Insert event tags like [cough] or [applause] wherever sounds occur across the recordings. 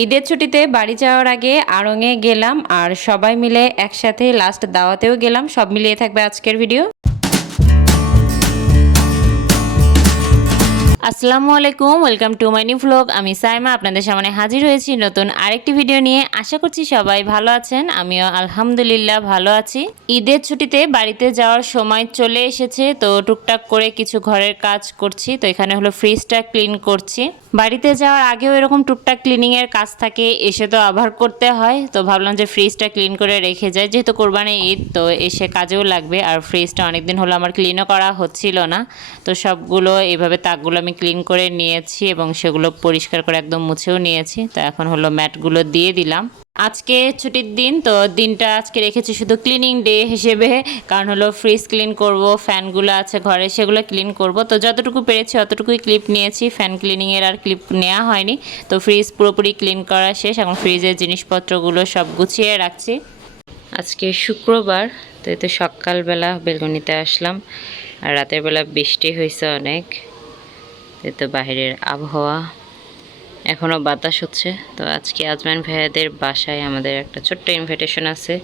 ঈদের ছুটিতে বাড়ি যাওয়ার আগে আড়ঙে গেলাম আর সবাই মিলে একসাথে লাস্ট দাওয়াতেও গেলাম। সব মিলিয়ে থাকবে আজকের ভিডিও আসসালামু আলাইকুম welcome to my new vlog আমি সাইমা, আপনাদের সামনে হাজির হয়েছি নতুন আরেকটি ভিডিও নিয়ে। আশা করছি সবাই ভালো আছেন, আমিও আলহামদুলিল্লাহ ভালো আছি। ঈদের ছুটিতে বাড়িতে যাওয়ার সময় চলে এসেছে, তো টুকটাক করে কিছু ঘরের কাজ করছি, তো এখানে হলো ফ্রিজটা ক্লিন করছি। বাড়িতে যাওয়ার আগেও এরকম টুকটাক ক্লিনিংয়ের কাজ থাকে, এসে তো আবার করতে হয়, তো ভাবলাম যে ফ্রিজটা ক্লিন করে রেখে যাই, যেহেতু কোরবানি ঈদ, তো এসে কাজেও লাগবে, আর ফ্রিজটা অনেকদিন হলো আমার ক্লিনও করা হচ্ছিল না, তো সবগুলো এইভাবে তাকগুলো আমি ক্লিন করে নিয়েছি এবং সেগুলো পরিষ্কার করে একদম মুছেও নিয়েছি। তো এখন হলো ম্যাটগুলো দিয়ে দিলাম। আজকে ছুটির দিন, তো দিনটা আজকে রেখেছি শুধু ক্লিনিং ডে হিসেবে। কারণ হলো ফ্রিজ ক্লিন করব, ফ্যানগুলো আছে ঘরে, সেগুলো ক্লিন করব। তো যতটুকু পেরেছি অতটুকুই ক্লিপ নিয়েছি। ফ্যান ক্লিনিংয়ের আর ক্লিপ নেওয়া হয়নি। তো ফ্রিজ পুরোপুরি ক্লিন করা শেষ। এখন ফ্রিজের জিনিসপত্রগুলো সব গুছিয়ে রাখছি। আজকে শুক্রবার, তো এই তো সকালবেলা বেলকনিতে আসলাম। আর রাতের বেলা বৃষ্টি হয়েছে অনেক। তো বাইরের আবহাওয়া। এখনও বাতাস হচ্ছে। তো আজকে আজমান ভাইয়াদের বাসায় আমাদের একটা ছোট্ট ইনভিটেশন আছে।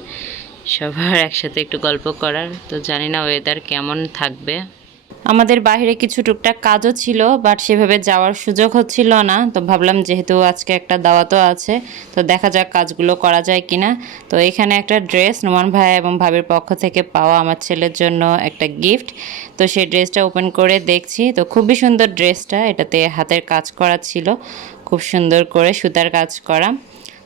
সবার একসাথে একটু গল্প করার। তো জানি না ওয়েদার কেমন থাকবে। আমাদের বাইরে কিছু টুকটাক কাজও ছিল বাট সেভাবে যাওয়ার সুযোগ হচ্ছিল না। তো ভাবলাম যেহেতু আজকে একটা দাওয়াতও আছে, তো দেখা যাক কাজগুলো করা যায় কিনা। তো এখানে একটা ড্রেস নোমান ভাই এবং ভাবির পক্ষ থেকে পাওয়া আমার ছেলের জন্য একটা গিফট তো সেই ড্রেসটা ওপেন করে দেখছি। তো খুবই সুন্দর ড্রেসটা, এটাতে হাতের কাজ করা ছিল। খুব সুন্দর করে সুতার কাজ করা।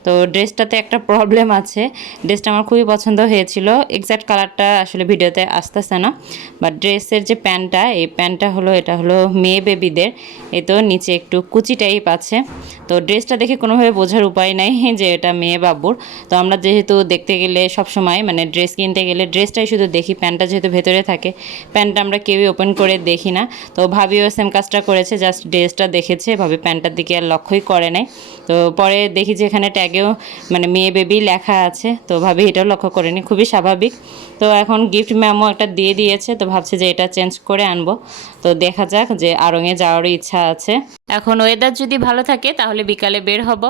তো ড্রেসটাতে একটা প্রবলেম আছে। ড্রেসটা আমার খুবই পছন্দ হয়েছিল। এক্স্যাক্ট কালারটা আসলে ভিডিওতে আসতেছে না। বাট ড্রেসের যে প্যান্টটা, এই প্যান্টটা হলো, এটা হলো মেয়ে বেবিদের এ তো নিচে একটু কুচি টাইপ আছে। তো ড্রেসটা দেখে কোনোভাবে বোঝার উপায় নাই [laughs] যে এটা মেয়ে বাবুর। তো আমরা যেহেতু দেখতে গেলে সব সময় মানে ড্রেস কিনতে গেলে ড্রেসটাই শুধু দেখি, প্যান্টটা যেহেতু ভেতরে থাকে। প্যান্টটা আমরা কেউই ওপেন করে দেখি না। তো ভাবিও সেম কাজটা করেছে জাস্ট ড্রেসটা দেখেছে, ভাবি প্যান্টটার দিকে আর লক্ষ্যই করে নাই। তো পরে দেখি যে এখানে ট্যাগেও মানে মেয়ে বেবি লেখা আছে, তো ভাবি এটাও লক্ষ্য করেনি খুবই স্বাভাবিক। তো এখন গিফট ম্যামও একটা দিয়ে দিয়েছে, তো ভাবছি যে এটা চেঞ্জ করে আনব। তো দেখা যাক যে আড়ঙে যাওয়ারও ইচ্ছা আছে। এখন ওয়েদার যদি ভালো থাকে, তাহলে বিকালে বের হব।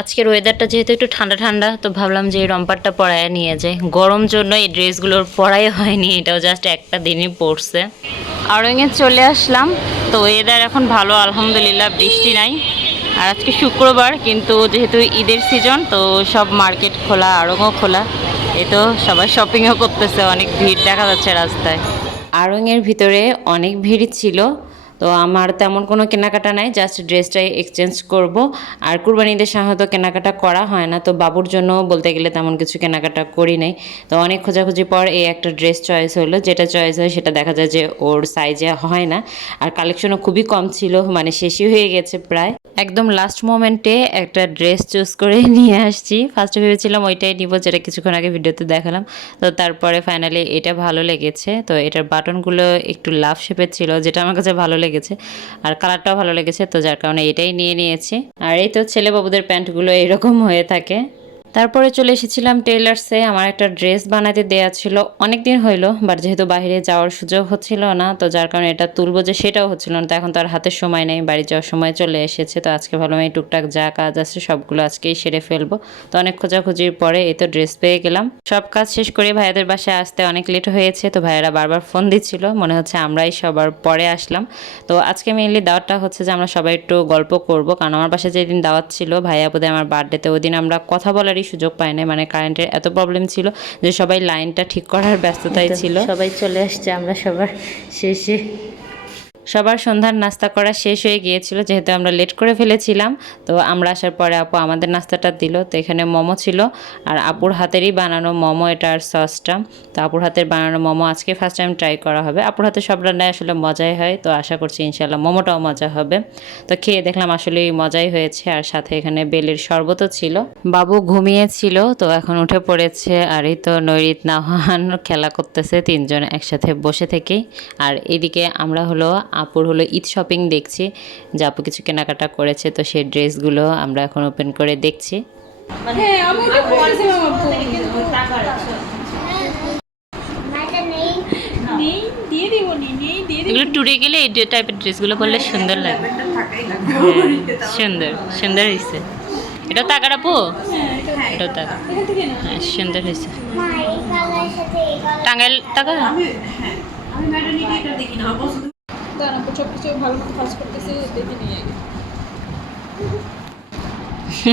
আজকের ওয়েদারটা যেহেতু একটু ঠান্ডা ঠান্ডা, তো ভাবলাম যে এই রম্পারটা পরায় নিয়ে যাই। গরম জন্য এই ড্রেসগুলোর পরাই হয়নি, এটাও জাস্ট একটা দিনই পরছে। আড়ঙে চলে আসলাম, তো ওয়েদার এখন ভালো, আলহামদুলিল্লাহ, বৃষ্টি নাই। আর আজকে শুক্রবার, কিন্তু যেহেতু ঈদের সিজন তো সব মার্কেট খোলা, আড়ংও খোলা। এ তো সবাই শপিংও করতেছে, অনেক ভিড় দেখা যাচ্ছে রাস্তায়। আড়ংয়ের ভিতরে অনেক ভিড় ছিল। তো আমার তেমন কোনো কেনাকাটা নাই জাস্ট ড্রেসটাই এক্সচেঞ্জ করব। আর কুরবানিদের সাধারণত কেনাকাটা করা হয় না, তো বাবুর জন্য বলতে গেলে তেমন কিছু কেনাকাটা করি নাই। তো অনেক খোঁজাখুঁজি পর এই একটা ড্রেস চয়েস হলো, যেটা চয়েস হয় সেটা দেখা যায় যে ওর সাইজে হয় না। আর কালেকশনও খুবই কম ছিল মানে শেষই হয়ে গেছে প্রায়। একদম লাস্ট মোমেন্টে একটা ড্রেস চুজ করে [laughs] নিয়ে আসছি। ফার্স্টে ভেবেছিলাম ওইটাই নিব, যেটা কিছুক্ষণ আগে ভিডিওতে দেখালাম। তো তারপরে ফাইনালি এটা ভালো লেগেছে। তো এটার বাটনগুলো একটু লাভ শেপের ছিল, যেটা আমার কাছে ভালো লেগেছে। আর কালারটাও ভালো লেগেছে, তো যার কারণে এটাই নিয়ে নিয়েছি। আর এই তো ছেলে বাবুদের প্যান্টগুলো এরকম হয়ে থাকে। তারপরে চলে এসেছিলাম টেলার্সে আমার একটা ড্রেস বানাতে দেয়া ছিল। অনেক দিন হইল, বাট যেহেতু বাইরে যাওয়ার সুযোগ হচ্ছিল না, তো যার কারণে এটা তুলবো যে সেটাও হচ্ছিল না। তো এখন তো আর হাতের সময় নেই, বাড়ি যাওয়ার সময় চলে এসেছে। তো আজকে ভালো এই টুকটাক যা কাজ আছে সবগুলো আজকেই সেরে ফেলব। তো অনেক খোঁজাখুঁজির পরে এই তো ড্রেস পেয়ে গেলাম। সব কাজ শেষ করে ভাইয়াদের বাসায় আসতে অনেক লেট হয়েছে, তো ভাইয়ারা বারবার ফোন দিচ্ছিল। মনে হচ্ছে আমরাই সবার পরে আসলাম। তো আজকে মেইনলি দাওয়াতটা হচ্ছে যে আমরা সবাই একটু গল্প করব। কারণ আমার বাসায় যেদিন দাওয়াত ছিল, ভাইয়া বোধহয় আমার বার্থডেতে ওই দিন আমরা কথা বলারই সুযোগ পায় না মানে কারেন্টের এত প্রবলেম ছিল যে সবাই লাইনটা ঠিক করার ব্যস্ততায় ছিল। সবাই চলে আসছে আমরা সবার শেষে। সবার সন্ধ্যার নাস্তা করা শেষ হয়ে গিয়েছিল, যেহেতু আমরা লেট করে ফেলেছিলাম, তো আমরা আসার পরে আপু আমাদের নাস্তাটা দিল, তো এখানে মোমো ছিল, আর আপুর হাতেরই বানানো মোমো এটা আর সসটা, তো আপুর হাতের বানানো মোমো আজকে ফার্স্ট টাইম ট্রাই করা হবে। আপুর হাতে সব রান্নায় আসলে মজাই হয়, তো আশা করছি ইনশাল্লাহ মোমোটাও মজা হবে। তো খেয়ে দেখলাম আসলেই মজাই হয়েছে, আর সাথে এখানে বেলের শরবতও ছিল। বাবু ঘুমিয়েছিল, তো এখন উঠে পড়েছে, আর এই তো নৈরিত, নাহান খেলা করতেছে, তিনজন একসাথে বসে থেকেই। আর এদিকে আমরা হলো আপুর হলো ঈদ শপিং দেখছি যে আপু কিছু কেনাকাটা করেছে তো সেই ড্রেসগুলো আমরা এখন ওপেন করে দেখছি। এগুলো ট্যুরে গেলে এই টাইপের ড্রেসগুলো পরলে সুন্দর লাগবে হ্যাঁ, সুন্দর সুন্দর হয়েছে। এটা টাকার আপু? এটা হ্যাঁ সুন্দর হয়েছে। টাঙ্গাইল টাকা হ্যাঁ সব কিছু ভালো মতো কাজ করতেছে দেখে নিয়ে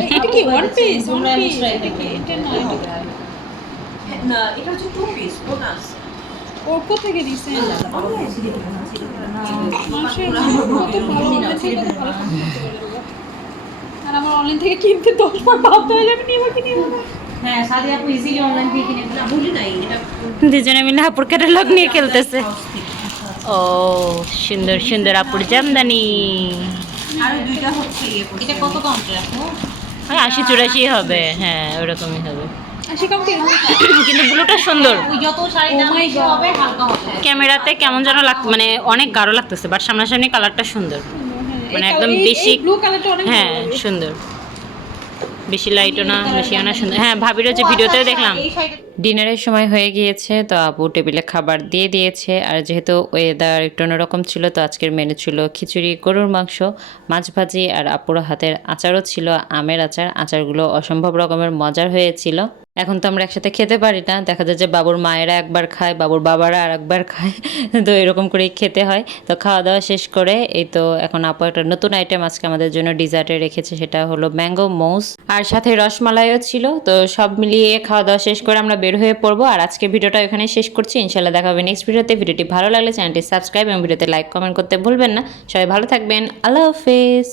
এটা কি ওয়ান পিস ওয়ান পিস এটা কি এটা না না এটা হচ্ছে টু পিস বোনাস ও অনলাইন থেকে। আর আমার অনলাইন থেকে কিনতে দশ বার ভাবতে হয়ে যাবে নিয়ে কি নিয়ে হ্যাঁ সাদি আপু ইজিলি অনলাইন থেকে কিনে ফেলা ভুলি নাই এটা দুজনে মিলে আপুর ক্যাটালগ নিয়ে খেলতেছে ও সুন্দর সুন্দর আপুর জামদানি। আশি চুরাশি হবে হ্যাঁ ওরকমই হবে। কিন্তু ব্লুটা সুন্দর। ওই যত শাড়ি Oh বেশি ক্যামেরাতে কেমন যেন লাগ মানে অনেক গাঢ় লাগতেছে বাট সামনাসামনি কালারটা সুন্দর। মানে একদম বেশি ব্লু কালারটা অনেক হ্যাঁ সুন্দর। বেশি লাইটও না বেশিও না সুন্দর। হ্যাঁ ভাবিরও যে ভিডিওতেও দেখলাম। এই শাড়িটা ডিনারের সময় হয়ে গিয়েছে, তো আপু টেবিলে খাবার দিয়ে দিয়েছে। আর যেহেতু ওয়েদার একটু অন্যরকম ছিল, তো আজকের মেনু ছিল খিচুড়ি, গরুর মাংস, মাছ ভাজি, আর আপুর হাতের আচারও ছিল, আমের আচার। আচারগুলো অসম্ভব রকমের মজার হয়েছিল। এখন তো আমরা একসাথে খেতে পারি না। দেখা যায় যে বাবুর মায়েরা একবার খায়, বাবুর বাবারা আর একবার খায়, [laughs] তো এরকম করেই খেতে হয়। তো খাওয়া দাওয়া শেষ করে, এই তো এখন আপু একটা নতুন আইটেম আজকে আমাদের জন্য ডিজার্টে রেখেছে, সেটা হলো ম্যাঙ্গো মোস আর সাথে রসমালাইও ছিল, তো সব মিলিয়ে খাওয়া দাওয়া শেষ করে আমরা বের হয়ে পড়ব। আর আজকে ভিডিওটা এখানে শেষ করছি। ইনশাল্লাহ দেখা হবে নেক্সট ভিডিওতে। ভিডিওটি ভালো লাগলে চ্যানেলটি সাবস্ক্রাইব এবং ভিডিওতে লাইক কমেন্ট করতে ভুলবেন না। সবাই ভালো থাকবেন। আল্লাহ হাফেজ।